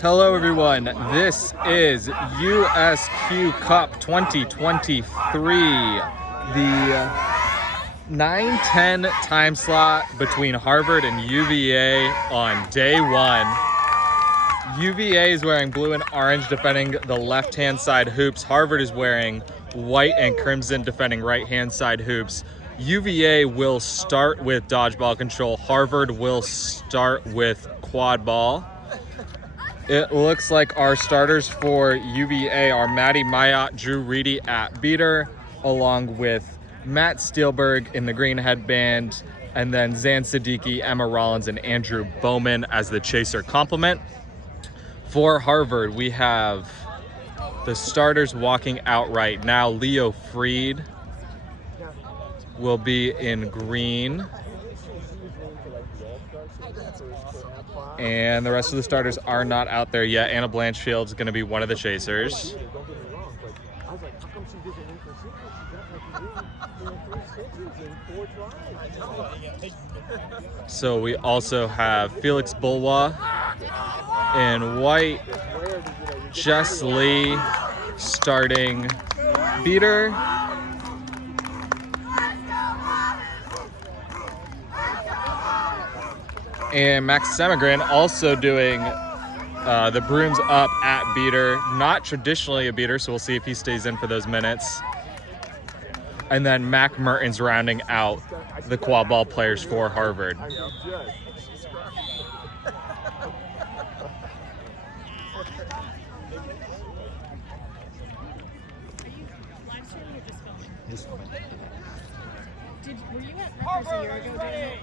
Hello everyone, this is USQ Cup 2023, the 9-10 time slot between Harvard and UVA on day one. UVA is wearing blue and orange defending the left-hand side hoops. Harvard is wearing white and crimson defending right-hand side hoops. UVA will start with dodgeball control. Harvard will start with quad ball. It looks like our starters for UVA are Maddie Mayotte, Drew Reedy at beater, along with Matt Steelberg in the green headband, and then Zan Siddiqui, Emma Rollins, and Andrew Bowman as the chaser complement. For Harvard, we have the starters walking out right now. Leo Freed will be in green. And the rest of the starters are not out there yet. Anna Blanchfield is going to be one of the chasers. So we also have Felix Bulwa in white, Jess Lee starting beater, and Max Semigran also doing the brooms up at beater. Not traditionally a beater, so we'll see if he stays in for those minutes. And then Mac Mertens rounding out the quad ball players for Harvard. Were you at Rutgers a year ago, Dan?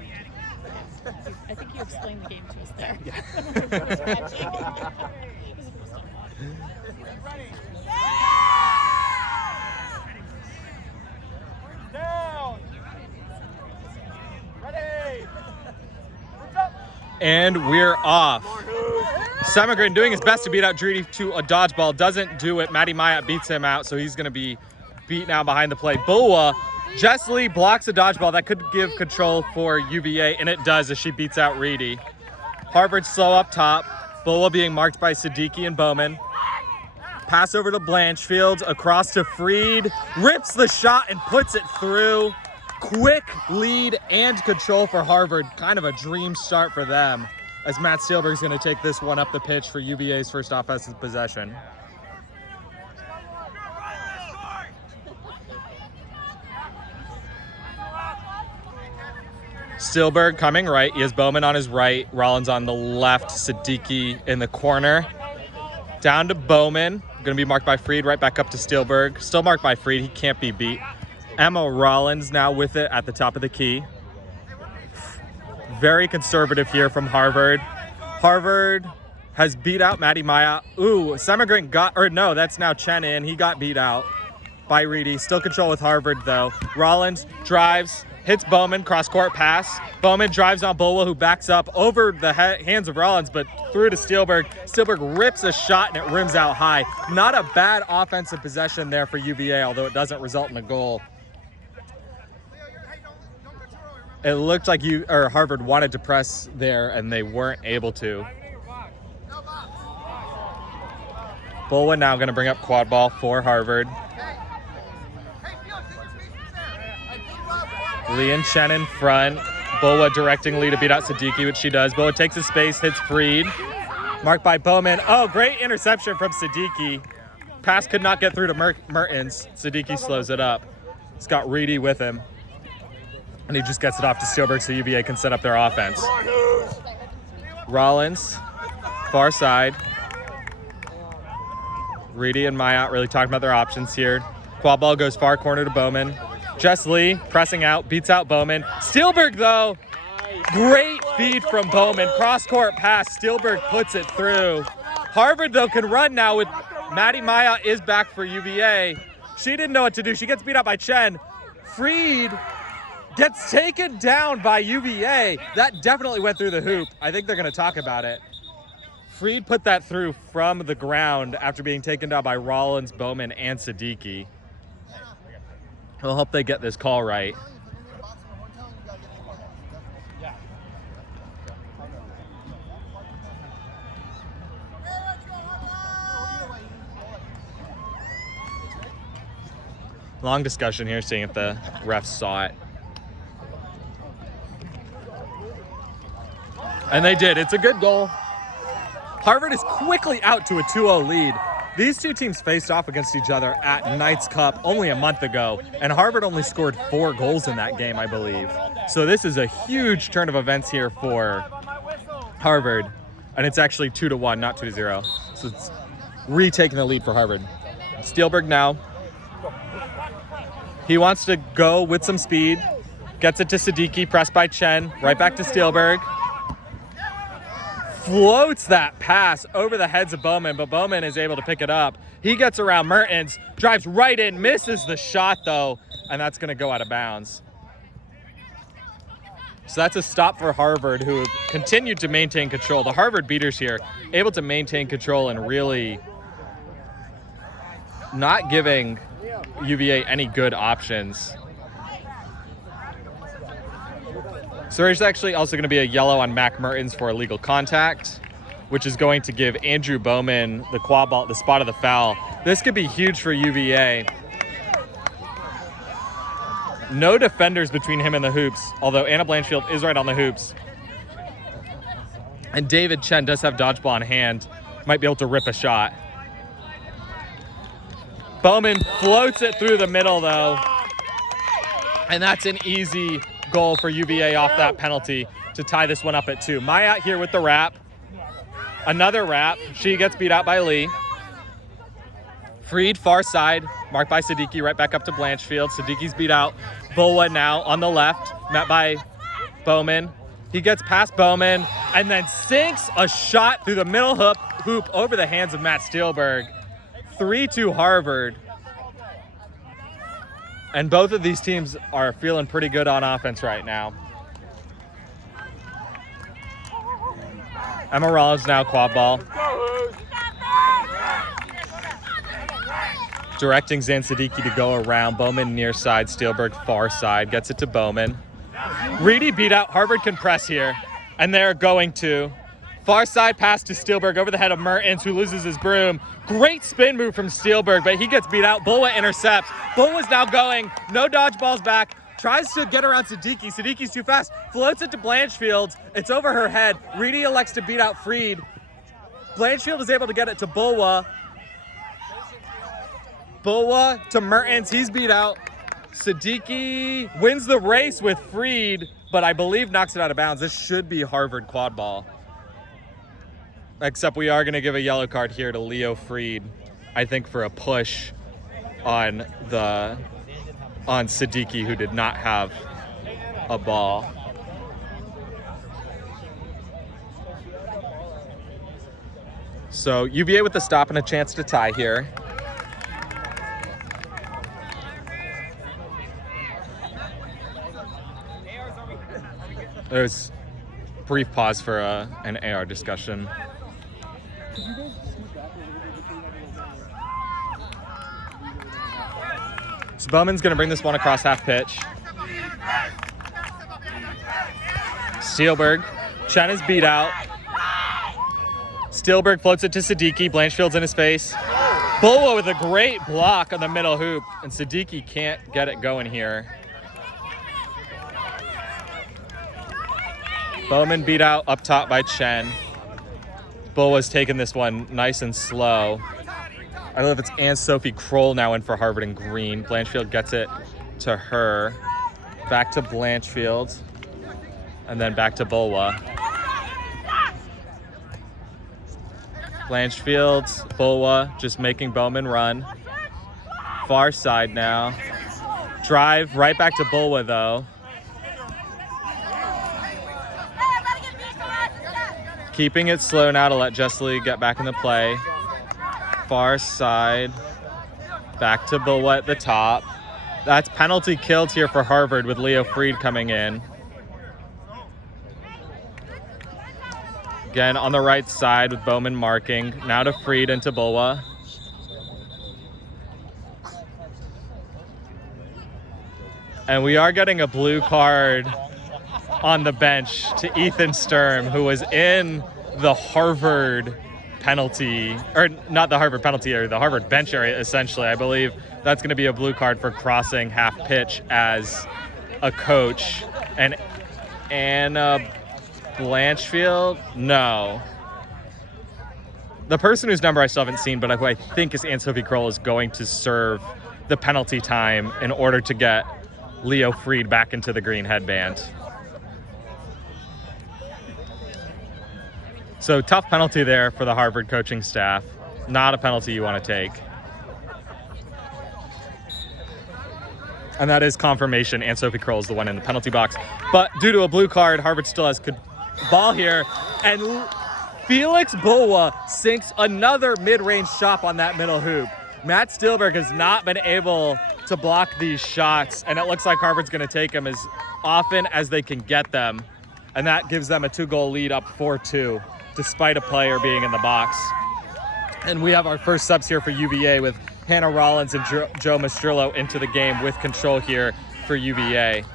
I think you explained the game to us there. Yeah. And we're off. Semigran doing his best to beat out Dreedy to a dodgeball. Doesn't do it. Maddie Mayotte beats him out, so he's going to be beat now behind the play. Boa, Jess Lee blocks a dodgeball. That could give control for UVA, and it does as she beats out Reedy. Harvard slow up top. Boa being marked by Siddiqui and Bowman. Pass over to Blanchfield, across to Freed. Rips the shot and puts it through. Quick lead and control for Harvard. Kind of a dream start for them, as Matt Steelberg is going to take this one up the pitch for UVA's first offensive possession. Steelberg coming right. He has Bowman on his right, Rollins on the left, Siddiqui in the corner. Down to Bowman. Going to be marked by Freed, right back up to Steelberg. Still marked by Freed. He can't be beat. Emma Rollins now with it at the top of the key. Very conservative here from Harvard. Harvard has beat out Maddie Mayotte. Ooh, Semigran got, or no, that's now Chen in. He got beat out by Reedy. Still control with Harvard though. Rollins drives, hits Bowman, cross-court pass. Bowman drives on Bulwa, who backs up over the hands of Rollins, but through to Steelberg. Steelberg rips a shot, and it rims out high. Not a bad offensive possession there for UVA, although it doesn't result in a goal. It looked like Harvard wanted to press there, and they weren't able to. Bulwa now going to bring up quad ball for Harvard. Lee and Chen in front. Bulwa directing Lee to beat out Siddiqui, which she does. Bulwa takes the space, hits Freed. Marked by Bowman. Oh, great interception from Siddiqui. Pass could not get through to Mertens. Siddiqui slows it up. He's got Reedy with him. And he just gets it off to Steelberg so UVA can set up their offense. Rollins, far side. Reedy and Mayotte really talking about their options here. Quad ball goes far corner to Bowman. Jess Lee pressing out, beats out Bowman. Steelberg, though, great feed from Bowman. Cross-court pass, Steelberg puts it through. Harvard, though, can run now with Maddie Mayotte is back for UVA. She didn't know what to do. She gets beat out by Chen. Freed gets taken down by UVA. That definitely went through the hoop. I think they're going to talk about it. Freed put that through from the ground after being taken down by Rollins, Bowman, and Siddiqui. We'll hope they get this call right. Long discussion here, seeing if the refs saw it. And they did. It's a good goal. Harvard is quickly out to a 2-0 lead. These two teams faced off against each other at Knights Cup only a month ago, and Harvard only scored 4 goals in that game, I believe. So this is a huge turn of events here for Harvard, and it's actually 2-1, not 2-0. So it's retaking the lead for Harvard. Steelberg now. He wants to go with some speed. Gets it to Siddiqui, pressed by Chen. Right back to Steelberg. Floats that pass over the heads of Bowman, but Bowman is able to pick it up. He gets around Mertens, drives right in, misses the shot though, and that's going to go out of bounds. So that's a stop for Harvard, who continued to maintain control. The Harvard beaters here, able to maintain control and really not giving UVA any good options. So there's actually also going to be a yellow on Mac Mertens for illegal contact, which is going to give Andrew Bowman the quad ball, the spot of the foul. This could be huge for UVA. No defenders between him and the hoops, although Anna Blanchfield is right on the hoops. And David Chen does have dodgeball in hand, might be able to rip a shot. Bowman floats it through the middle though, and that's an easy goal for UVA off that penalty to tie this one up at 2. Maya here with the wrap. Another wrap. She gets beat out by Lee. Freed, far side, marked by Siddiqui, right back up to Blanchfield. Siddiqui's beat out. Bulwa now on the left, met by Bowman. He gets past Bowman and then sinks a shot through the middle hoop over the hands of Matt Steelberg. 3-2 Harvard. And both of these teams are feeling pretty good on offense right now. Emma Rollins now quad ball. Directing Zan Siddiqui to go around. Bowman near side, Steelberg far side. Gets it to Bowman. Reedy beat out. Harvard can press here. And they're going to. Far side pass to Steelberg over the head of Mertens, who loses his broom. Great spin move from Steelberg, but he gets beat out. Bulwa intercepts. Bulwa's now going. No dodgeballs back. Tries to get around Siddiqui. Siddiqui's too fast. Floats it to Blanchfield. It's over her head. Reedy elects to beat out Freed. Blanchfield is able to get it to Bulwa. Bulwa to Mertens. He's beat out. Siddiqui wins the race with Freed, but I believe knocks it out of bounds. This should be Harvard quad ball. Except we are going to give a yellow card here to Leo Freed, I think for a push on Siddiqui, who did not have a ball. So UVA with the stop and a chance to tie here. There's a brief pause for an AR discussion. So Bowman's going to bring this one across half pitch. Steelberg. Chen is beat out. Steelberg floats it to Siddiqui. Blanchfield's in his face. Bulwa with a great block on the middle hoop, and Siddiqui can't get it going here. Bowman beat out up top by Chen. Bulwa's taking this one nice and slow. I believe it's Anne-Sophie Kroll now in for Harvard in green. Blanchfield gets it to her. Back to Blanchfield. And then back to Bulwa. Blanchfield, Bulwa just making Bowman run. Far side now. Drive right back to Bulwa though. Keeping it slow now to let Jessley get back in the play. Far side, back to Bulwa at the top. That's penalty killed here for Harvard with Leo Freed coming in. Again on the right side with Bowman marking. Now to Freed and to Bulwa. And we are getting a blue card on the bench to Ethan Sturm, who was in the Harvard penalty, or not the Harvard penalty area, the Harvard bench area, essentially. I believe that's going to be a blue card for crossing half pitch as a coach. And Anna Blanchfield? No. The person whose number I still haven't seen, but who I think is Anne-Sophie Kroll, is going to serve the penalty time in order to get Leo Freed back into the green headband. So tough penalty there for the Harvard coaching staff. Not a penalty you want to take. And that is confirmation. Anne-Sophie Kroll is the one in the penalty box. But due to a blue card, Harvard still has good ball here. And Felix Bulwa sinks another mid-range shot on that middle hoop. Matt Steelberg has not been able to block these shots, and it looks like Harvard's going to take them as often as they can get them. And that gives them a 2-goal lead, up 4-2, despite a player being in the box. And we have our first subs here for UVA with Hannah Rollins and Joe Mastrillo into the game with control here for UVA.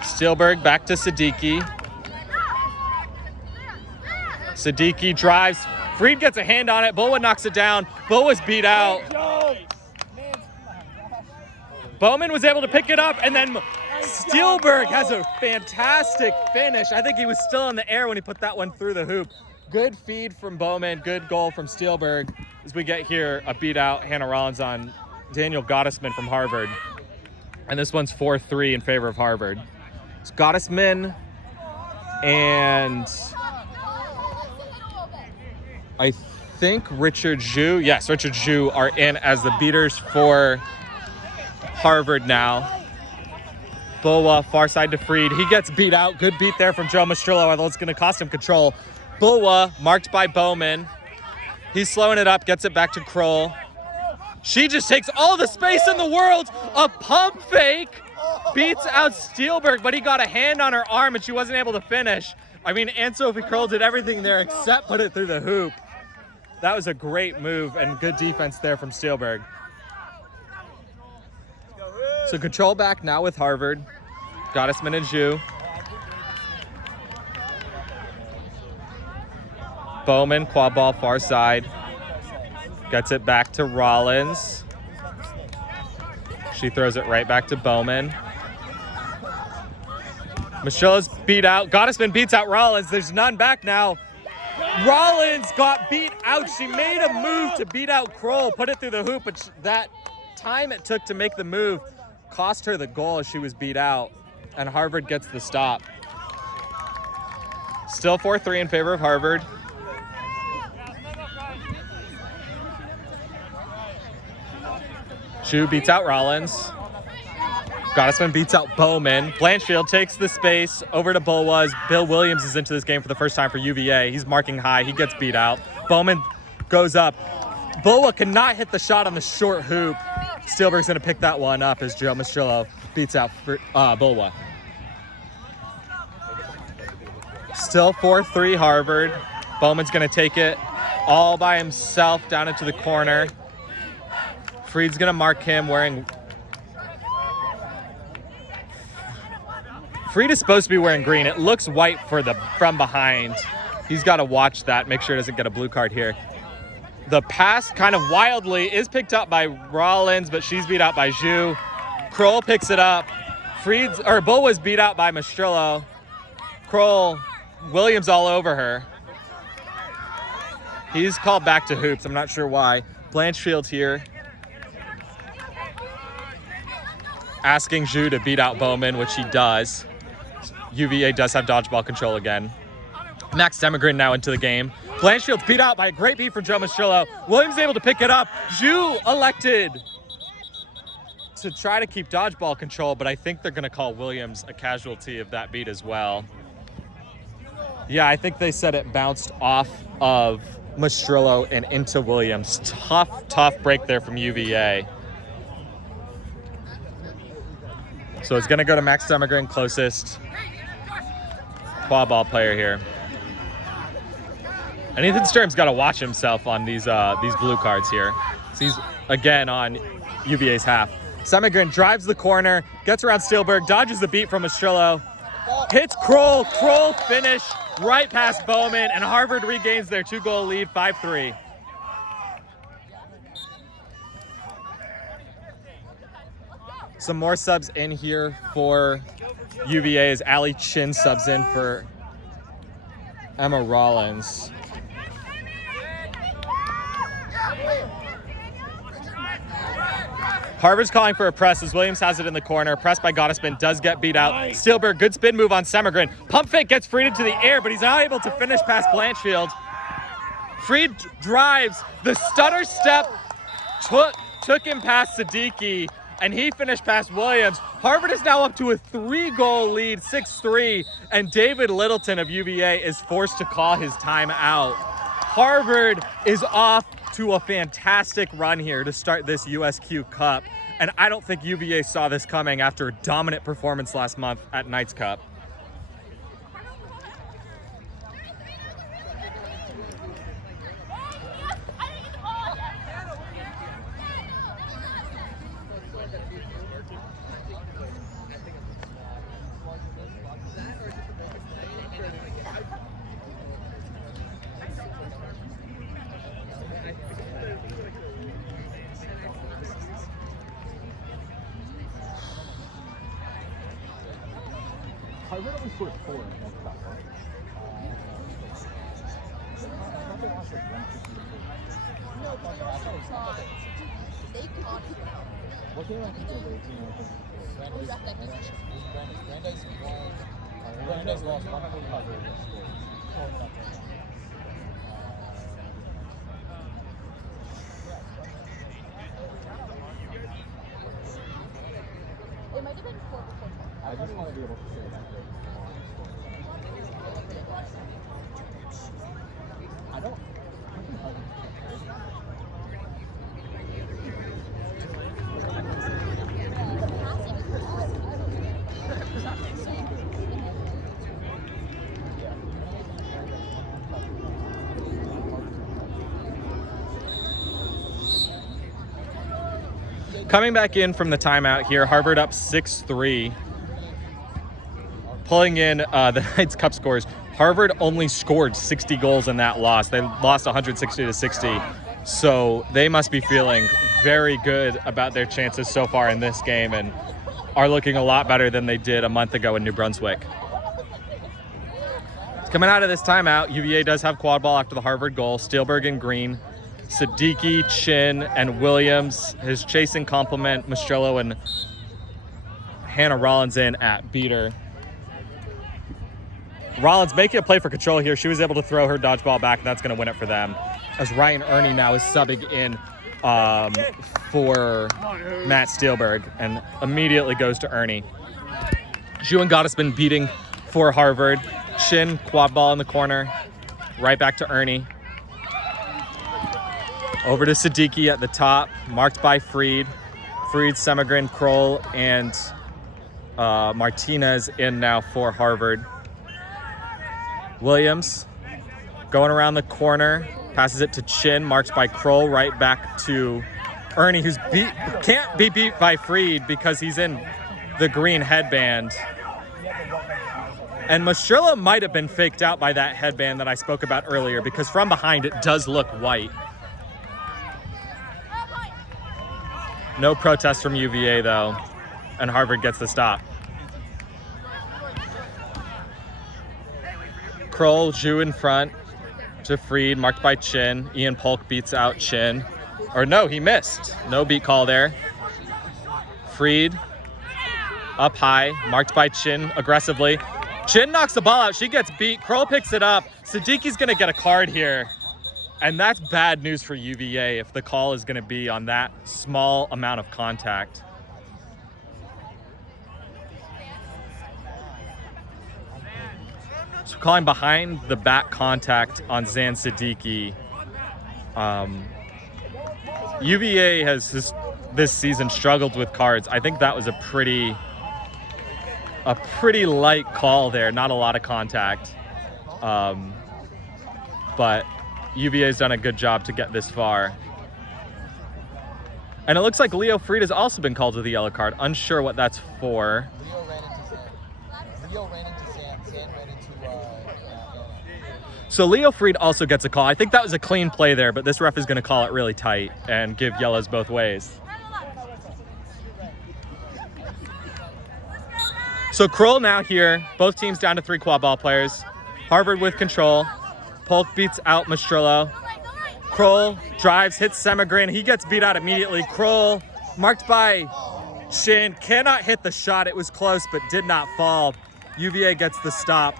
Steelberg back to Siddiqui. Siddiqui drives. Freed gets a hand on it. Bulwa knocks it down. Bulwa's beat out. Bowman was able to pick it up, and then Steelberg has a fantastic finish. I think he was still in the air when he put that one through the hoop. Good feed from Bowman, good goal from Steelberg. As we get here, a beat out Hannah Rollins on Daniel Gottesman from Harvard. And this one's 4-3 in favor of Harvard. It's Gottesman and I think Richard Zhu. Yes, Richard Zhu are in as the beaters for Harvard now. Bulwa, far side to Freed. He gets beat out. Good beat there from Joe Mastrillo, although it's going to cost him control. Bulwa, marked by Bowman. He's slowing it up, gets it back to Kroll. She just takes all the space in the world. A pump fake. Beats out Steelberg, but he got a hand on her arm and she wasn't able to finish. I mean, Anne-Sophie Kroll did everything there except put it through the hoop. That was a great move and good defense there from Steelberg. So control back now with Harvard. Gottesman and Zhu. Bowman, quad ball far side. Gets it back to Rollins. She throws it right back to Bowman. Michelle's beat out. Gottesman beats out Rollins. There's none back now. Rollins got beat out. She made a move to beat out Kroll, put it through the hoop, but that time it took to make the move cost her the goal as she was beat out, and Harvard gets the stop. Still 4-3 in favor of Harvard. Zhu beats out Rollins. Gottesman beats out Bowman. Blanchfield takes the space over to Bulwa. Bill Williams is into this game for the first time for UVA. He's marking high. He gets beat out. Bowman goes up. Bulwa cannot hit the shot on the short hoop. Steelberg's going to pick that one up as Joe Mastrillo beats out Bulwa. Still 4-3 Harvard. Bowman's going to take it all by himself down into the corner. Freed's going to mark him wearing... Freed is supposed to be wearing green. It looks white from behind. He's got to watch that, make sure he doesn't get a blue card here. The pass kind of wildly is picked up by Rollins, but she's beat out by Zhu. Kroll picks it up. Bull was beat out by Mastrillo. Kroll, Williams all over her. He's called back to hoops. I'm not sure why. Blanchfield here. Asking Zhu to beat out Bowman, which he does. UVA does have dodgeball control again. Max Demigrin now into the game. Blanchfield's beat out by a great beat from Joe Mastrillo. Williams able to pick it up. Zhu elected to try to keep dodgeball control, but I think they're going to call Williams a casualty of that beat as well. Yeah, I think they said it bounced off of Mastrillo and into Williams. Tough break there from UVA. So it's going to go to Max Demigrin, closest quad ball player here. And Ethan Sturm's got to watch himself on these blue cards here. So he's, again, on UVA's half. Demigrin drives the corner, gets around Steelberg, dodges the beat from Mastrillo. hits Kroll. Kroll finish right past Bowman, and Harvard regains their 2-goal lead, 5-3. Some more subs in here for UVA as Allie Chin subs in for Emma Rollins. Harvard's calling for a press as Williams has it in the corner. Press by Gottesman, does get beat out. Steelberg, good spin move on Semmergren. Pump fake gets Freed into the air, but he's not able to finish past Blanchfield. Freed drives. The stutter step took him past Siddiqui, and he finished past Williams. Harvard is now up to a 3-goal lead, 6-3, and David Littleton of UVA is forced to call his time out. Harvard is off to a fantastic run here to start this USQ Cup, and I don't think UVA saw this coming after a dominant performance last month at Knights Cup. Harvard only scored 4 in that cup, right? What game I think they were 18? Brandeis lost 145. It might have been 4 before. I just want to be able to say that. I don't. Coming back in from the timeout here, Harvard up 6-3. Pulling in the Knights Cup scores, Harvard only scored 60 goals in that loss. They lost 160-60. So they must be feeling very good about their chances so far in this game and are looking a lot better than they did a month ago in New Brunswick. Coming out of this timeout, UVA does have quad ball after the Harvard goal. Steelberg and Green, Siddiqui, Chin, and Williams. His chasing complement, Mastrello and Hannah Rollins in at beater. Rollins making a play for control here. She was able to throw her dodgeball back, and that's going to win it for them. As Ryan Ernie now is subbing in for Matt Steelberg and immediately goes to Ernie. Ju and Gottesman beating for Harvard. Chin, quad ball in the corner. Right back to Ernie. Over to Siddiqui at the top, marked by Freed. Freed, Semmergren, Kroll, and Martinez in now for Harvard. Williams going around the corner, passes it to Chin, marked by Kroll, right back to Ernie, who's can't be beat by Freed because he's in the green headband. And Mastrilla might have been faked out by that headband that I spoke about earlier because from behind it does look white. No protest from UVA though, and Harvard gets the stop. Kroll, Ju in front to Freed, marked by Chin. Ian Polk beats out Chin. Or no, he missed. No beat call there. Freed up high, marked by Chin aggressively. Chin knocks the ball out. She gets beat. Kroll picks it up. Siddiqui's going to get a card here. And that's bad news for UVA if the call is going to be on that small amount of contact. So calling behind the back contact on Zan Siddiqui. UVA has this season struggled with cards. I think that was a pretty light call there. Not a lot of contact. But UVA's done a good job to get this far. And it looks like Leo Freed has also been called to the yellow card. Unsure what that's for. Leo ran into Zan So Leo Fried also gets a call. I think that was a clean play there, but this ref is going to call it really tight and give yellows both ways. So Kroll now here. Both teams down to 3 quad ball players. Harvard with control. Polk beats out Mastrillo. Kroll drives, hits Semigrin. He gets beat out immediately. Kroll, marked by Shin, cannot hit the shot. It was close, but did not fall. UVA gets the stop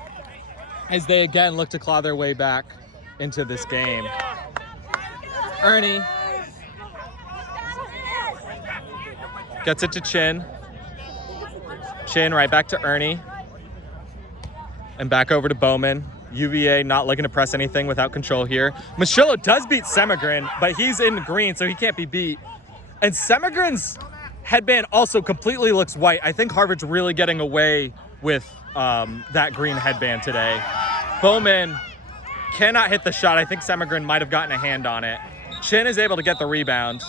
as they again look to claw their way back into this game. Ernie gets it to Chin. Chin right back to Ernie. And back over to Bowman. UVA not looking to press anything without control here. Mastrillo does beat Semigrin, but he's in green, so he can't be beat. And Semigrin's headband also completely looks white. I think Harvard's really getting away with that green headband today. Bowman cannot hit the shot. I think Semigrin might have gotten a hand on it. Chin is able to get the rebound.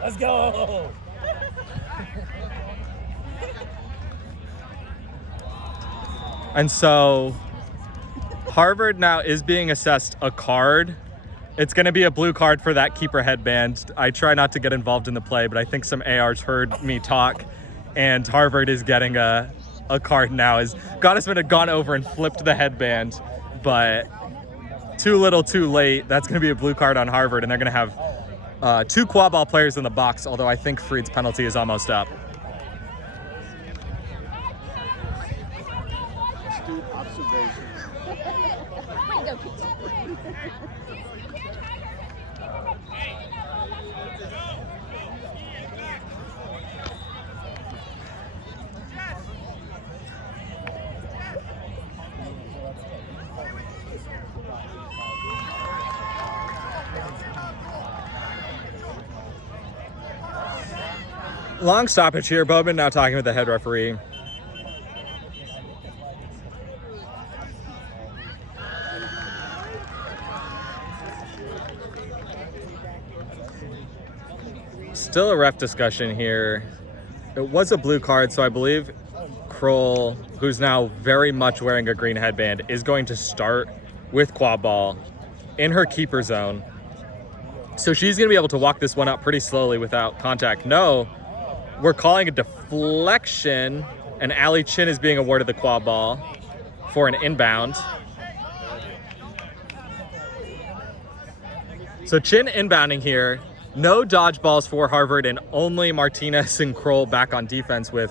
Let's go! And so Harvard now is being assessed a card. It's going to be a blue card for that keeper headband. I try not to get involved in the play, but I think some ARs heard me talk, and Harvard is getting a card now. As Gottesman had gone over and flipped the headband, but too little too late. That's going to be a blue card on Harvard, and they're going to have 2 quad ball players in the box, although I think Fried's penalty is almost up. Astute observation. Long stoppage here. Bowman now talking with the head referee. Still a ref discussion here. It was a blue card, so I believe Kroll, who's now very much wearing a green headband, is going to start with quad ball in her keeper zone. So she's going to be able to walk this one out pretty slowly without contact. No, we're calling a deflection, and Allie Chin is being awarded the quad ball for an inbound. So Chin inbounding here. No dodgeballs for Harvard, and only Martinez and Kroll back on defense with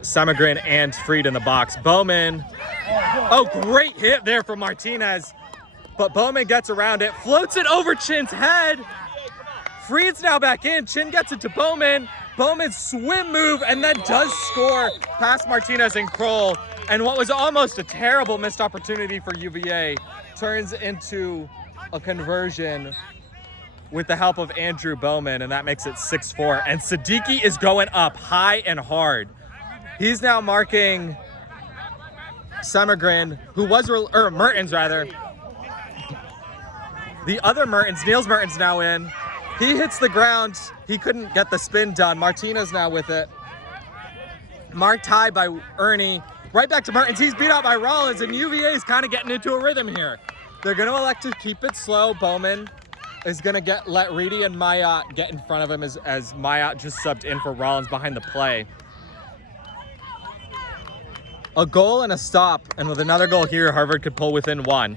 Semigrin and Fried in the box. Bowman, oh, great hit there from Martinez, but Bowman gets around it, floats it over Chin's head. Fried's now back in. Chin gets it to Bowman. Bowman's swim move, and then does score past Martinez and Kroll. And what was almost a terrible missed opportunity for UVA turns into a conversion with the help of Andrew Bowman, and that makes it 6-4. And Siddiqui is going up high and hard. He's now marking Semigrin, who was, or Mertens rather. The other Mertens, Niels Mertens now in. He hits the ground. He couldn't get the spin done. Martinez now with it. Marked high by Ernie. Right back to Mertens. He's beat out by Rollins, and UVA is kind of getting into a rhythm here. They're going to elect to keep it slow. Bowman is going to let Reedy and Mayotte get in front of him as Mayotte just subbed in for Rollins behind the play. A goal and a stop, and with another goal here, Harvard could pull within 1.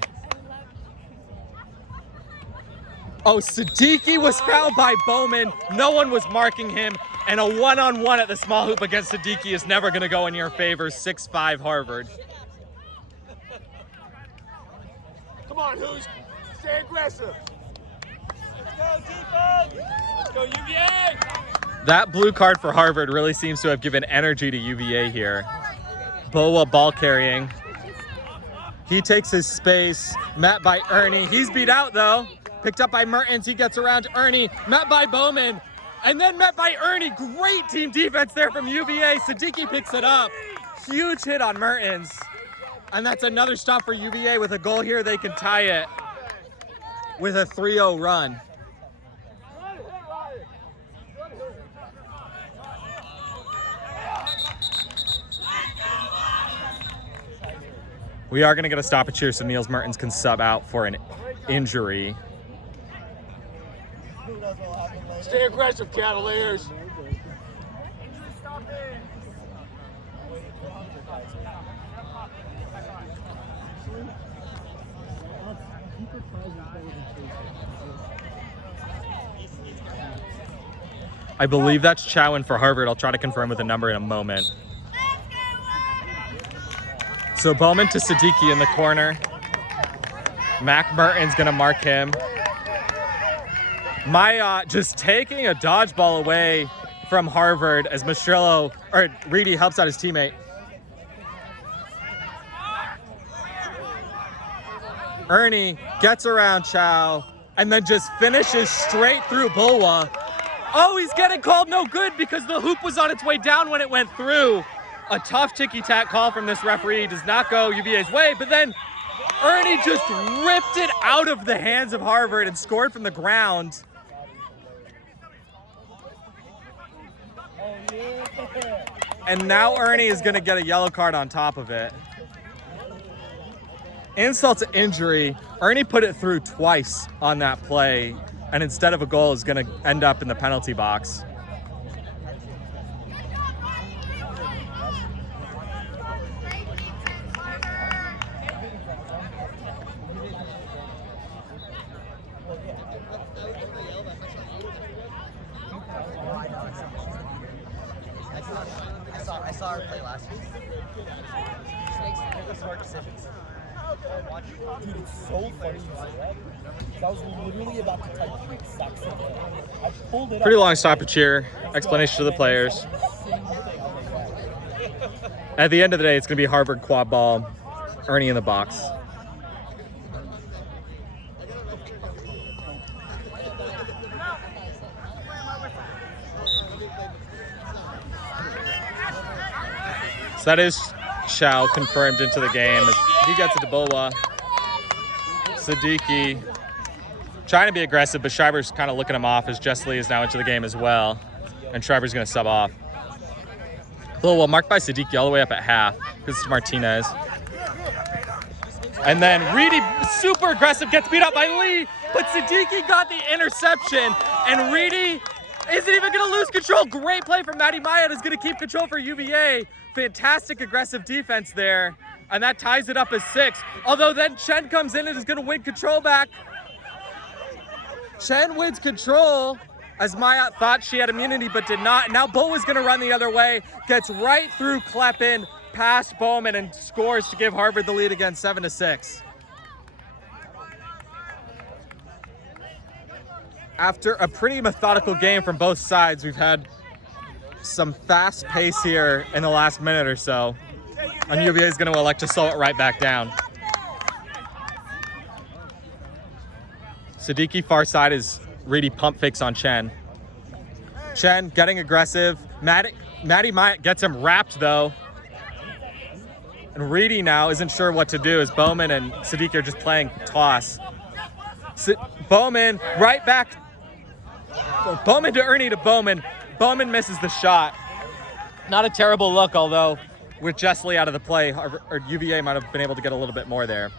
Oh, Siddiqui was fouled by Bowman. No one was marking him, and a one-on-one at the small hoop against Siddiqui is never going to go in your favor. 6-5 Harvard. Come on, Who's? Stay aggressive. Let's go, defense. Let's go, UVA. That blue card for Harvard really seems to have given energy to UVA here. Boa ball carrying. He takes his space, met by Ernie. He's beat out though. Picked up by Mertens, he gets around Ernie, met by Bowman, and then met by Ernie. Great team defense there from UVA. Siddiqui picks it up. Huge hit on Mertens. And that's another stop for UVA. With a goal here, they can tie it with a 3-0 run. We are going to get a stoppage here so Niels Mertens can sub out for an injury. Stay aggressive, Cavaliers. I believe that's Chowan for Harvard. I'll try to confirm with a number in a moment. So Bowman to Siddiqui in the corner. Mac Merton's gonna mark him. Maya just taking a dodgeball away from Harvard as Reedy helps out his teammate. Ernie gets around Chow and then just finishes straight through Bulwa. Oh, he's getting called no good because the hoop was on its way down when it went through. A tough ticky-tack call from this referee does not go UVA's way, but then Ernie just ripped it out of the hands of Harvard and scored from the ground. And now Ernie is gonna get a yellow card on top of it. Insult to injury, Ernie put it through twice on that play, and instead of a goal is gonna end up in the penalty box. I saw her play last week. Smart decisions. Dude, it's so funny you say that. I was literally about to type the exact same thing. I pulled it Pretty up. long stoppage here. Explanation to the players. At the end of the day, it's going to be Harvard quad ball. Ernie in the box. So that is Chow confirmed into the game as he gets it to Bowa. Siddiqui trying to be aggressive, but Schreiber's kind of looking him off as Jess Lee is now into the game as well. And Schreiber's going to sub off. Bowa marked by Siddiqui all the way up at half. This is Martinez. And then Reedy, super aggressive, gets beat up by Lee, but Siddiqui got the interception, and Reedy isn't even going to lose control. Great play from Matty Myatt is going to keep control for UVA. Fantastic aggressive defense there, and that ties it up as 6. Although then Chen comes in and is going to win control back. Chen wins control as Myatt thought she had immunity but did not. Now Bo is going to run the other way, gets right through Kleppen, past Bowman, and scores to give Harvard the lead again, 7-6. After a pretty methodical game from both sides, we've had some fast pace here in the last minute or so. And UVA is going to elect to slow it right back down. Siddiqui far side is Reedy pump fakes on Chen. Chen getting aggressive. Matty Myatt gets him wrapped though. And Reedy now isn't sure what to do as Bowman and Siddiqui are just playing toss. Bowman right back. Bowman to Ernie to Bowman. Bowman misses the shot. Not a terrible look, although with Jess Lee out of the play, or UVA might have been able to get a little bit more there.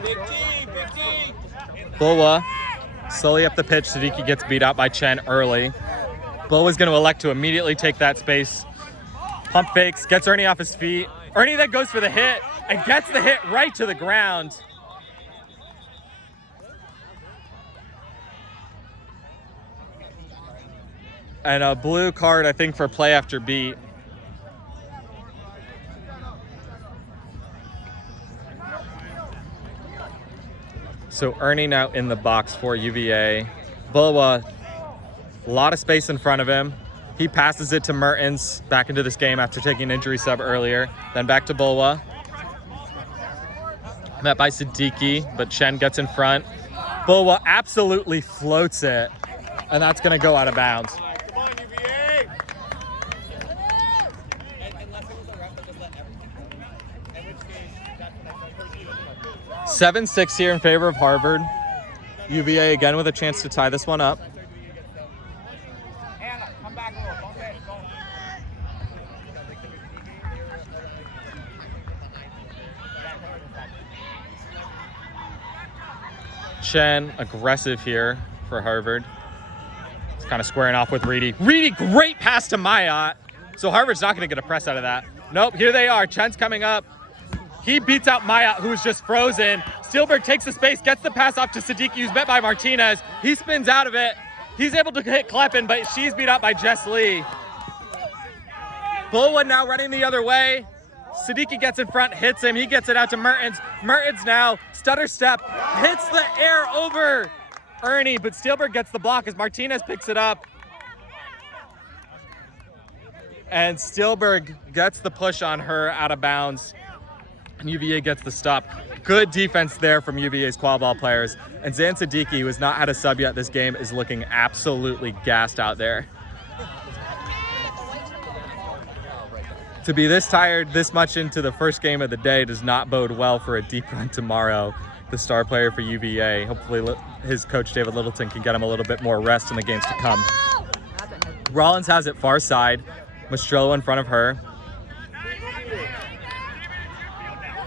Big T, Big T. Bowa slowly up the pitch. Siddiqui gets beat out by Chen early. Bowa's going to elect to immediately take that space. Pump fakes, gets Ernie off his feet. Ernie then goes for the hit and gets the hit right to the ground. And a blue card, I think, for play after beat. So Ernie now in the box for UVA. Bowa, a lot of space in front of him. He passes it to Mertens back into this game after taking an injury sub earlier. Then back to Bowa. Met by Siddiqui, but Chen gets in front. Bowa absolutely floats it, and that's going to go out of bounds. Come on, UVA. 7-6 here in favor of Harvard. UVA again with a chance to tie this one up. Hannah, come back a little. Don't get it. Chen aggressive here for Harvard. He's kind of squaring off with Reedy. Reedy, great pass to Mayat. So Harvard's not going to get a press out of that. Nope, here they are. Chen's coming up. He beats out Mayat, who's just frozen. Steelberg takes the space, gets the pass off to Siddiqui, who's met by Martinez. He spins out of it. He's able to hit Kleppen, but she's beat out by Jess Lee. Bullwood now running the other way. Siddiqui gets in front, hits him. He gets it out to Mertens. Mertens now, stutter step, hits the air over Ernie, but Steelberg gets the block as Martinez picks it up. And Steelberg gets the push on her out of bounds. And UVA gets the stop. Good defense there from UVA's quad ball players. And Zan Siddiqui, who has not had a sub yet this game, is looking absolutely gassed out there. To be this tired this much into the first game of the day does not bode well for a deep run tomorrow. The star player for UVA. Hopefully his coach David Littleton can get him a little bit more rest in the games to come. Rollins has it far side. Mastrello in front of her.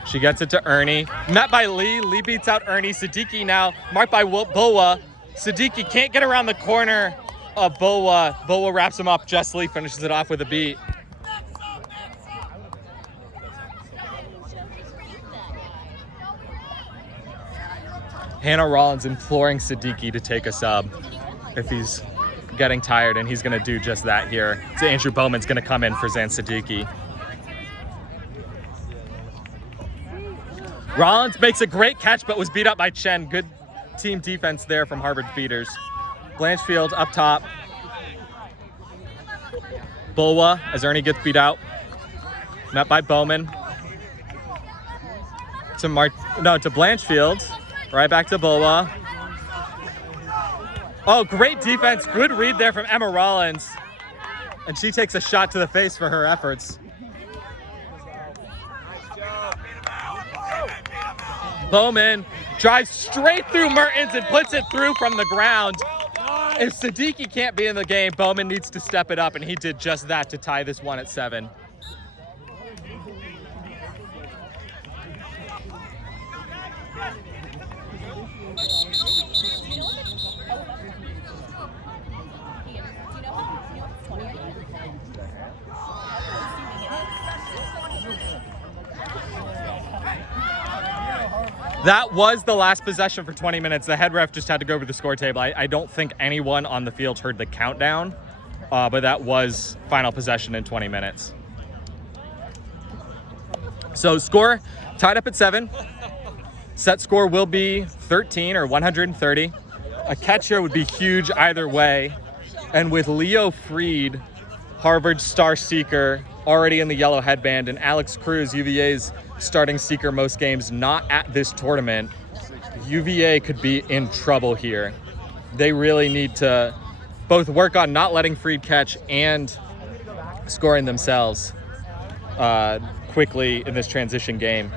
She gets it to Ernie. Met by Lee. Lee beats out Ernie. Siddiqui now marked by Boa. Siddiqui can't get around the corner of Boa. Boa wraps him up. Jess Lee finishes it off with a beat. Hannah Rollins imploring Siddiqui to take a sub if he's getting tired, and he's going to do just that here. So Andrew Bowman's going to come in for Zan Siddiqui. Rollins makes a great catch, but was beat up by Chen. Good team defense there from Harvard beaters. Blanchfield up top. Bulwa as Ernie gets beat out. Met by Bowman. To Blanchfield. Right back to Bulwa. Oh, great defense. Good read there from Emma Rollins. And she takes a shot to the face for her efforts. Bowman drives straight through Mertens and puts it through from the ground. If Siddiqui can't be in the game, Bowman needs to step it up, and he did just that to tie this one at 7. That was the last possession for 20 minutes. The head ref just had to go over the score table. I don't think anyone on the field heard the countdown, but that was final possession in 20 minutes. So score tied up at 7. Set score will be 13 or 130. A catch here would be huge either way. And with Leo Freed, Harvard star seeker, already in the yellow headband, and Alex Cruz, UVA's starting seeker most games, not at this tournament, UVA could be in trouble here. They really need to both work on not letting Freed catch and scoring themselves quickly in this transition game.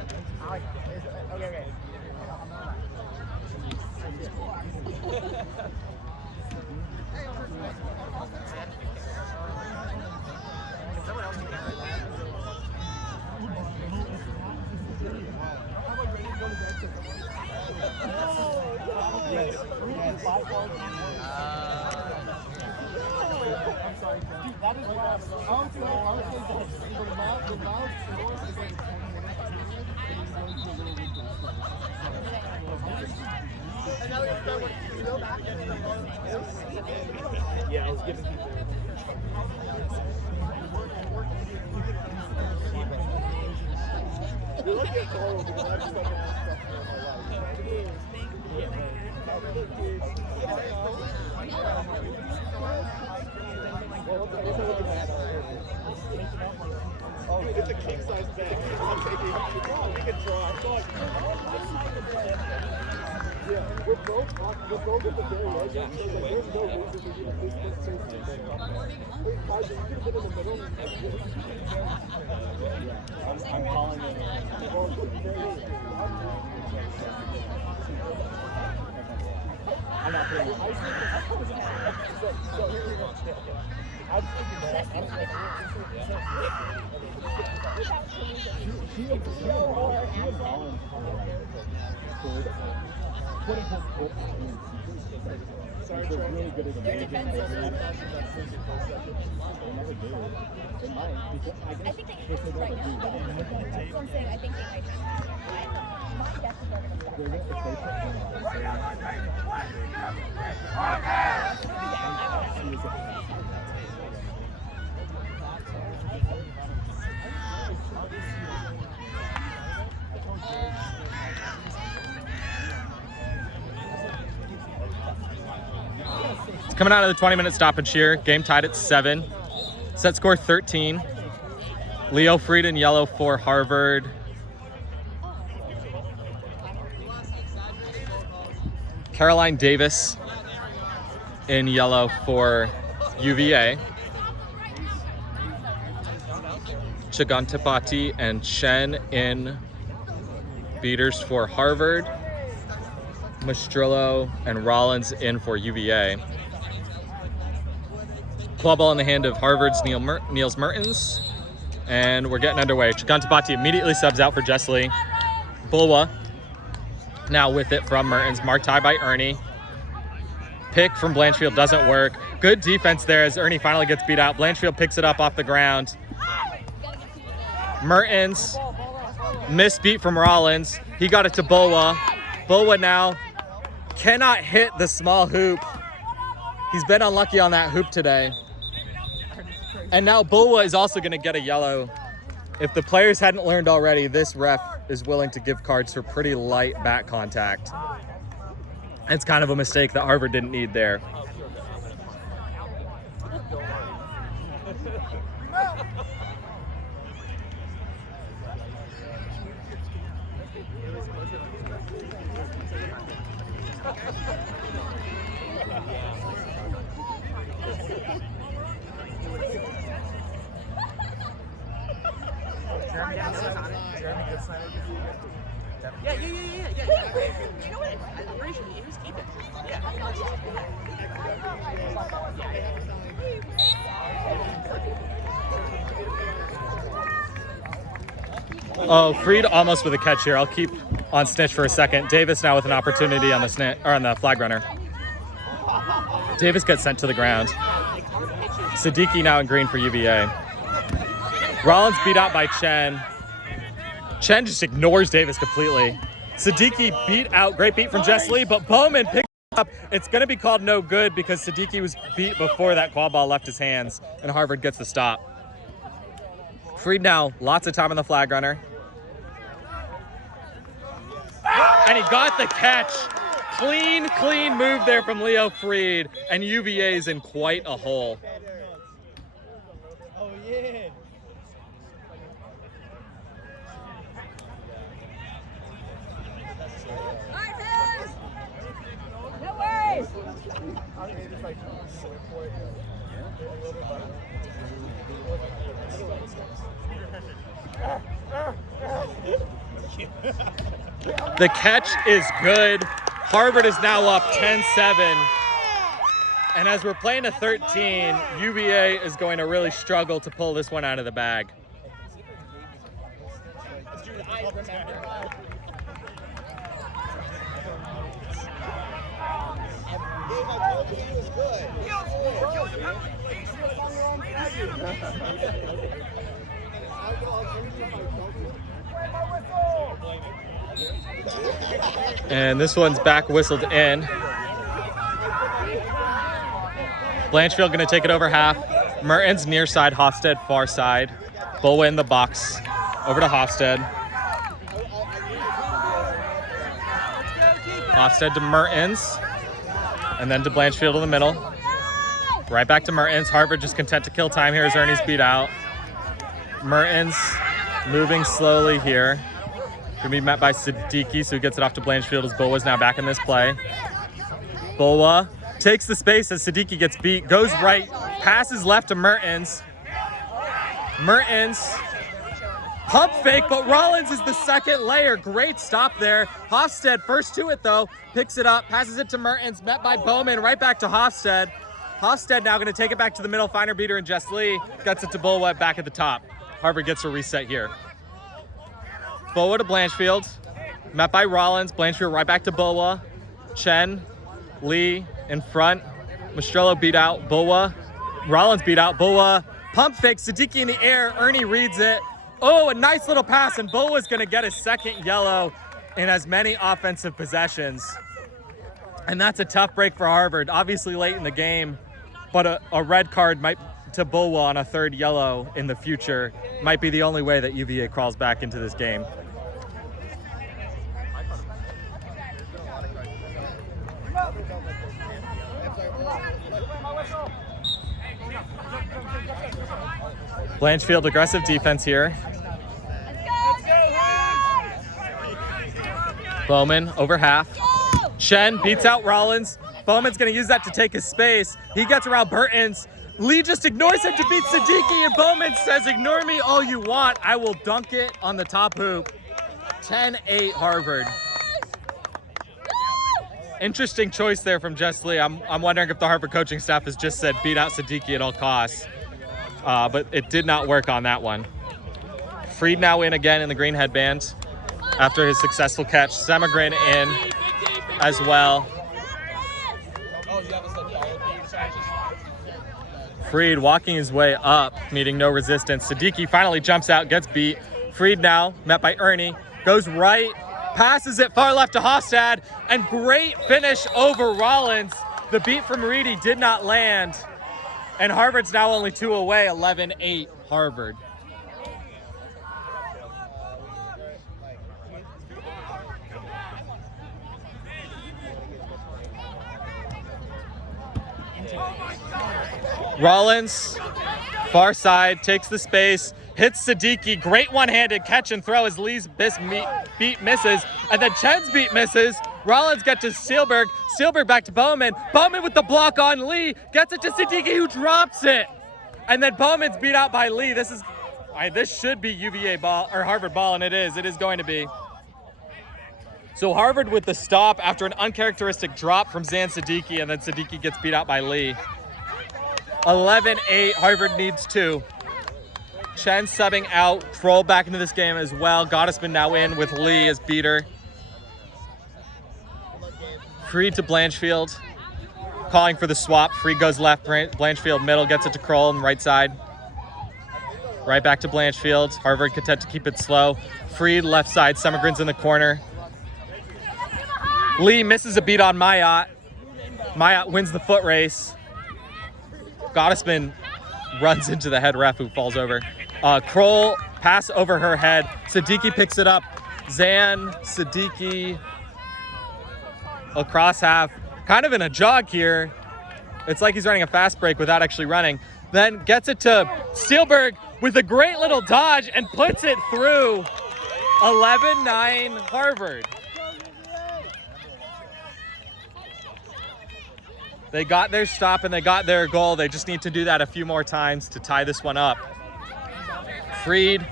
Yeah, I was giving people. We look at Toro because I just don't have stuff Oh, it's a king size bag. I'm taking it. We can try. Yeah, we're both at the very edge. There's no reason to do this. Wait, Kaiser, you could have been in the middle. I'm calling it. I'm not putting it. So here we go. I'm thinking that. Sorry, Trey. Really good at Their defense is I think they have it right now. That's what I'm saying. I think they might have it. My guess is they're going to It's coming out of the 20-minute stoppage here. Game tied at 7. Set score 13. Leo Freed in yellow for Harvard. Caroline Davis in yellow for UVA. Chigantipati and Chen in beaters for Harvard. Mastrillo and Rollins in for UVA. Claw ball in the hand of Harvard's Niels Mertens. And we're getting underway. Chigantipati immediately subs out for Jessley. Bulwa now with it from Mertens. Marked high by Ernie. Pick from Blanchfield doesn't work. Good defense there as Ernie finally gets beat out. Blanchfield picks it up off the ground. Mertens, missed beat from Rollins. He got it to Bulwa. Bulwa now cannot hit the small hoop. He's been unlucky on that hoop today. And now Bulwa is also going to get a yellow. If the players hadn't learned already, this ref is willing to give cards for pretty light back contact. It's kind of a mistake that Harvard didn't need there. Yeah. You know what? I'm pretty sure he was keeping. Oh, Freed almost with a catch here. I'll keep on snitch for a second. Davis now with an opportunity on the snitch or on the flag runner. Davis gets sent to the ground. Siddiqui now in green for UVA. Rollins beat out by Chen. Chen just ignores Davis completely. Siddiqui beat out, great beat from Jess Lee, but Bowman picked it up. It's going to be called no good because Siddiqui was beat before that quad ball left his hands, and Harvard gets the stop. Freed now, lots of time on the flag runner. And he got the catch. Clean move there from Leo Freed, and UVA is in quite a hole. Oh, yeah. The catch is good. Harvard is now up 10-7. And as we're playing to 13, UVA is going to really struggle to pull this one out of the bag. And this one's back whistled in. Blanchfield going to take it over half. Mertens near side, Hofstad far side. Bulwa in the box. Over to Hofstad. Hofstad to Mertens. And then to Blanchfield in the middle. Right back to Mertens. Harvard just content to kill time here as Ernie's beat out. Mertens moving slowly here. Gonna be met by Siddiqui, so he gets it off to Blanchfield as Bulwa's now back in this play. Bulwa takes the space as Siddiqui gets beat, goes right, passes left to Mertens. Mertens Pump fake, but Rollins is the second layer. Great stop there. Hofstad first to it though, picks it up, passes it to Mertens, met by Bowman, right back to Hofstad. Hofstad now gonna take it back to the middle, finer beater and Jess Lee. Gets it to Bulwa back at the top. Harvard gets a reset here. Bulwa to Blanchfield, met by Rollins. Blanchfield right back to Bulwa. Chen, Lee in front. Mastrello beat out Bulwa. Rollins beat out Bulwa. Pump fake, Siddiqui in the air. Ernie reads it. Oh, a nice little pass, and Bulwa's gonna get his second yellow in as many offensive possessions. And that's a tough break for Harvard. Obviously late in the game, but a red card might to Bulwa on a third yellow in the future might be the only way that UVA crawls back into this game. Blanchfield aggressive defense here. Bowman over half. Chen beats out Rollins. Bowman's gonna use that to take his space. He gets around Burton's. Lee just ignores him to beat Siddiqui, and Bowman says, ignore me all you want. I will dunk it on the top hoop. 10-8 Harvard. Interesting choice there from Jess Lee. I'm wondering if the Harvard coaching staff has just said beat out Siddiqui at all costs. But it did not work on that one. Freed now in again in the green headband after his successful catch. Semigrin in as well. Freed walking his way up, meeting no resistance. Siddiqui finally jumps out, gets beat. Freed now, met by Ernie, goes right, passes it far left to Hofstad, and great finish over Rollins. The beat from Reedy did not land. And Harvard's now only 2 away, 11-8 Harvard. Rollins, far side, takes the space, hits Siddiqui, great one-handed catch and throw as Lee's beat misses, and then Chen's beat misses. Rollins gets to Steelberg, Steelberg back to Bowman. Bowman with the block on Lee, gets it to Siddiqui who drops it. And then Bowman's beat out by Lee. This should be UVA ball, or Harvard ball, and it is going to be. So Harvard with the stop after an uncharacteristic drop from Zan Siddiqui, and then Siddiqui gets beat out by Lee. 11-8, Harvard needs 2. Chen subbing out, Kroll back into this game as well. Gottesman now in with Lee as beater. Freed to Blanchfield, calling for the swap. Freed goes left, Blanchfield middle, gets it to Kroll on the right side. Right back to Blanchfield. Harvard content to keep it slow. Freed left side, Semigrin's in the corner. Lee misses a beat on Mayotte. Mayotte wins the foot race. Gottesman runs into the head ref who falls over. Kroll, pass over her head. Siddiqui picks it up. Zan, Siddiqui, across half. Kind of in a jog here. It's like he's running a fast break without actually running. Then gets it to Steelberg with a great little dodge and puts it through. 11-9 Harvard. They got their stop and they got their goal. They just need to do that a few more times to tie this one up. Freed,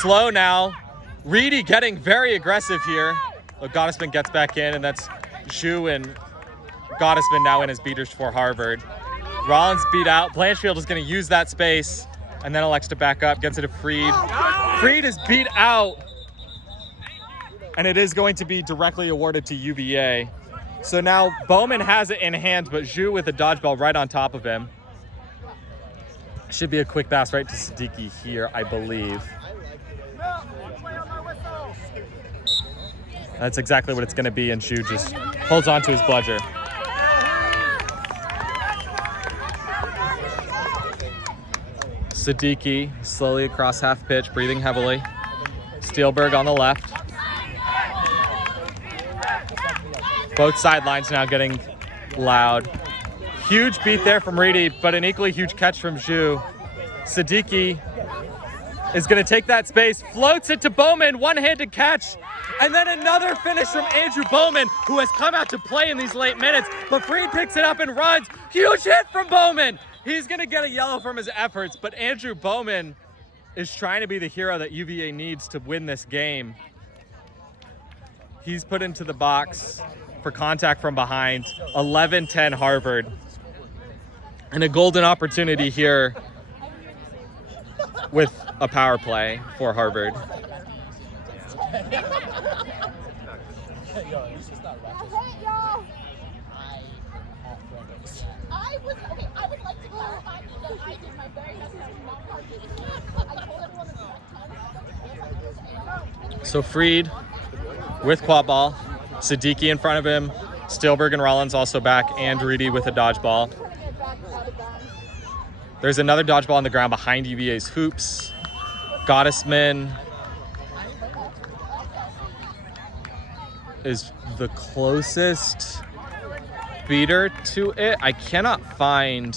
slow now. Reedy getting very aggressive here. Gottesman gets back in, and that's Zhu and Gottesman now in as beaters for Harvard. Rollins beat out. Blanchfield is going to use that space and then elects to back up, gets it to Freed. Freed is beat out, and it is going to be directly awarded to UVA. So now Bowman has it in hand, but Zhu with a dodgeball right on top of him. Should be a quick pass right to Siddiqui here, I believe. That's exactly what it's going to be, and Zhu just holds on to his bludger. Siddiqui slowly across half pitch, breathing heavily. Steelberg on the left. Both sidelines now getting loud. Huge beat there from Reedy, but an equally huge catch from Zhu. Siddiqui is going to take that space, floats it to Bowman, one-handed catch, and then another finish from Andrew Bowman, who has come out to play in these late minutes, but Freed picks it up and runs. Huge hit from Bowman. He's going to get a yellow from his efforts, but Andrew Bowman is trying to be the hero that UVA needs to win this game. He's put into the box for contact from behind. 11-10 Harvard. And a golden opportunity here with a power play for Harvard. I would like to clarify that I did my very best to not parking. I told everyone to So Freed with quad ball. Siddiqui in front of him. Stilberg and Rollins also back, and Reedy with a dodgeball. There's another dodgeball on the ground behind UVA's hoops. Gottesman is the closest beater to it. I cannot find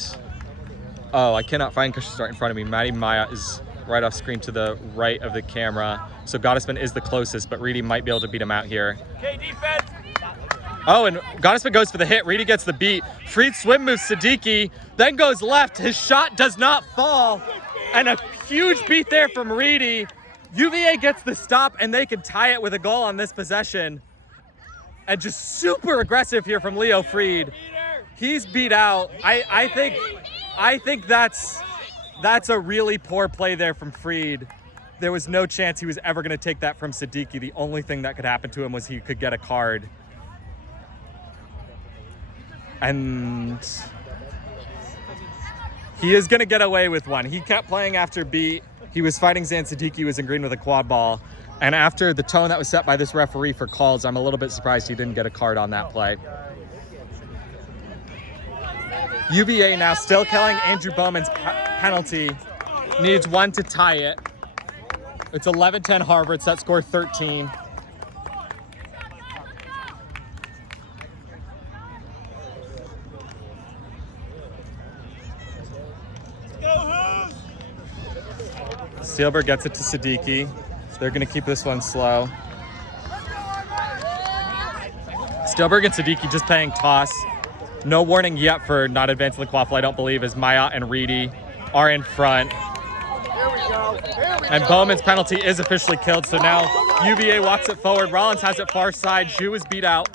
because she's right in front of me. Maddie Maya is right off screen to the right of the camera. So Gottesman is the closest, but Reedy might be able to beat him out here. Okay, defense. Oh, and Gottesman goes for the hit. Reedy gets the beat. Freed swim moves Siddiqui, then goes left. His shot does not fall. And a huge beat there from Reedy. UVA gets the stop, and they can tie it with a goal on this possession. And just super aggressive here from Leo Freed. He's beat out. I think that's a really poor play there from Freed. There was no chance he was ever going to take that from Siddiqui. The only thing that could happen to him was he could get a card. And he is going to get away with one. He kept playing after beat. He was fighting Zan Siddiqui, was in green with a quad ball. And after the tone that was set by this referee for calls, I'm a little bit surprised he didn't get a card on that play. UVA now still killing Andrew Bowman's penalty. Needs one to tie it. It's 11-10 Harvard, set score 13. Steelberg gets it to Siddiqui. They're going to keep this one slow. Steelberg and Siddiqui just playing toss. No warning yet for not advancing the quaffle, I don't believe, as Maya and Reedy are in front. And Bowman's penalty is officially killed, so now UVA walks it forward. Rollins has it far side. Zhu is beat out.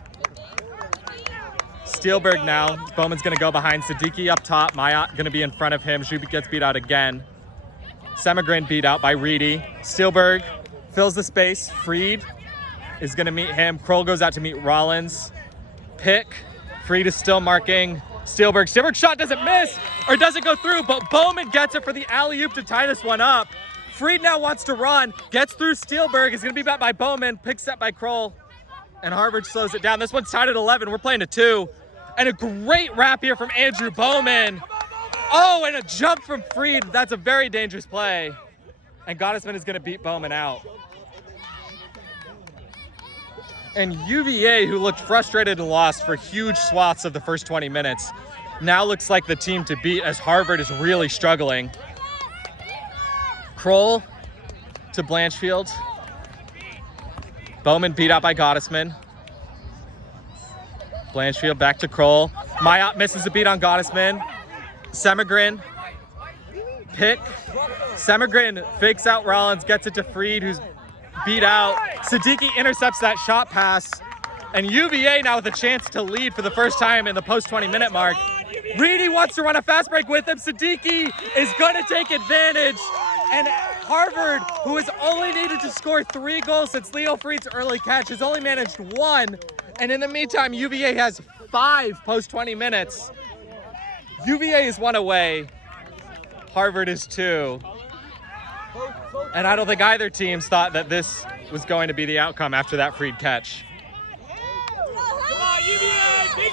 Steelberg now. Bowman's going to go behind. Siddiqui up top. Maya going to be in front of him. Zhu gets beat out again. Semigrin beat out by Reedy. Steelberg fills the space. Freed is going to meet him. Kroll goes out to meet Rollins. Pick. Freed is still marking Steelberg. Steelberg's shot doesn't miss or doesn't go through, but Bowman gets it for the alley-oop to tie this one up. Freed now wants to run, gets through Steelberg, is going to be back by Bowman, picks up by Kroll, and Harvard slows it down. This one's tied at 11. We're playing to 2. And a great wrap here from Andrew Bowman. Oh, and a jump from Freed. That's a very dangerous play. And Gottesman is going to beat Bowman out. And UVA, who looked frustrated and lost for huge swaths of the first 20 minutes, now looks like the team to beat as Harvard is really struggling. Kroll to Blanchfield. Bowman beat out by Gottesman. Blanchfield back to Kroll. Mayot misses a beat on Gottesman. Semigrin. Pick. Semigrin fakes out Rollins, gets it to Freed, who's beat out. Siddiqui intercepts that shot pass. And UVA now with a chance to lead for the first time in the post 20-minute mark. Reedy wants to run a fast break with him. Siddiqui is going to take advantage. And Harvard, who has only needed to score 3 goals since Leo Freed's early catch, has only managed 1. And in the meantime, UVA has 5 post 20 minutes. UVA is 1 away. Harvard is 2. And I don't think either teams thought that this was going to be the outcome after that Freed catch.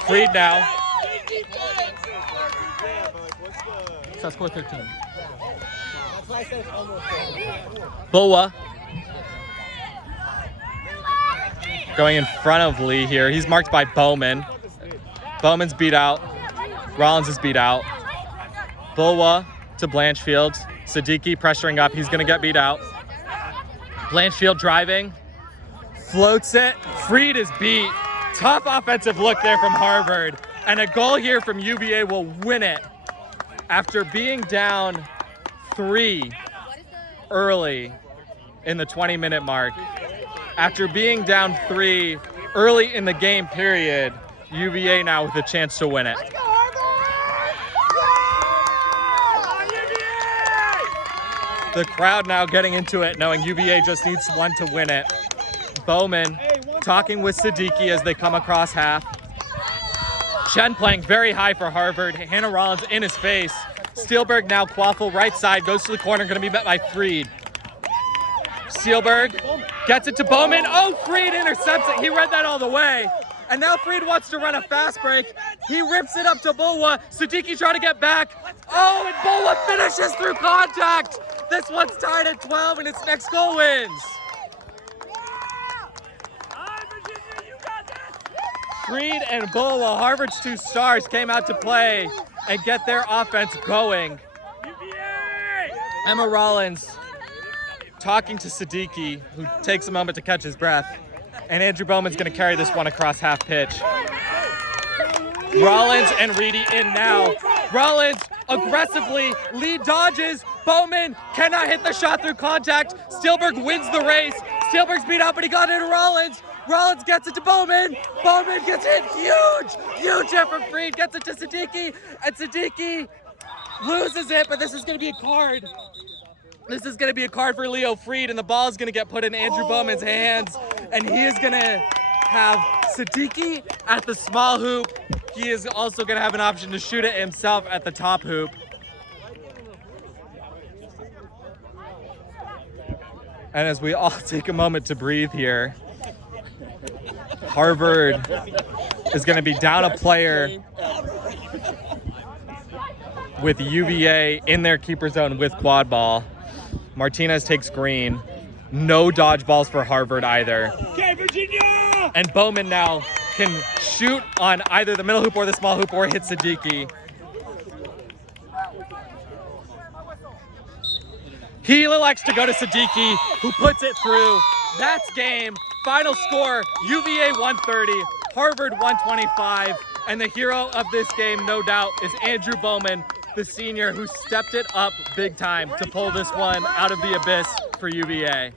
Freed now. So score 13. Boa going in front of Lee here. He's marked by Bowman. Bowman's beat out. Rollins is beat out. Boa to Blanchfield. Siddiqui pressuring up. He's going to get beat out. Blanchfield driving. Floats it. Freed is beat. Tough offensive look there from Harvard. And a goal here from UVA will win it. After being down 3 early in the 20-minute mark. After being down 3 early in the game period, UVA now with a chance to win it. The crowd now getting into it, knowing UVA just needs one to win it. Bowman talking with Siddiqui as they come across half. Chen playing very high for Harvard. Hannah Rollins in his face. Steelberg now Quaffle right side, goes to the corner, gonna be met by Freed. Steelberg gets it to Bowman. Oh, Freed intercepts it. He read that all the way. And now Freed wants to run a fast break. He rips it up to Bulwa. Siddiqui trying to get back. Oh, and Bulwa finishes through contact. This one's tied at 12 and its next goal wins. Freed and Bulwa, Harvard's 2 stars, came out to play and get their offense going. Emma Rollins talking to Siddiqui, who takes a moment to catch his breath. And Andrew Bowman's gonna carry this one across half pitch. Rollins and Reedy in now. Rollins aggressively, lead dodges. Bowman cannot hit the shot through contact. Steelberg wins the race. Steelberg's beat up, but he got into Rollins. Rollins gets it to Bowman. Bowman gets it. Huge hit from Freed. Gets it to Siddiqui. And Siddiqui loses it, but this is going to be a card. This is going to be a card for Leo Freed, and the ball is going to get put in Andrew Bowman's hands. And he is going to have Siddiqui at the small hoop. He is also going to have an option to shoot it himself at the top hoop. And as we all take a moment to breathe here, Harvard is going to be down a player with UVA in their keeper zone with quad ball. Martinez takes green. No dodgeballs for Harvard either. Okay, Virginia! And Bowman now can shoot on either the middle hoop or the small hoop or hit Siddiqui. He elects to go to Siddiqui, who puts it through. That's game. Final score, UVA 130, Harvard 125. And the hero of this game, no doubt, is Andrew Bowman, the senior who stepped it up big time to pull this one out of the abyss for UVA.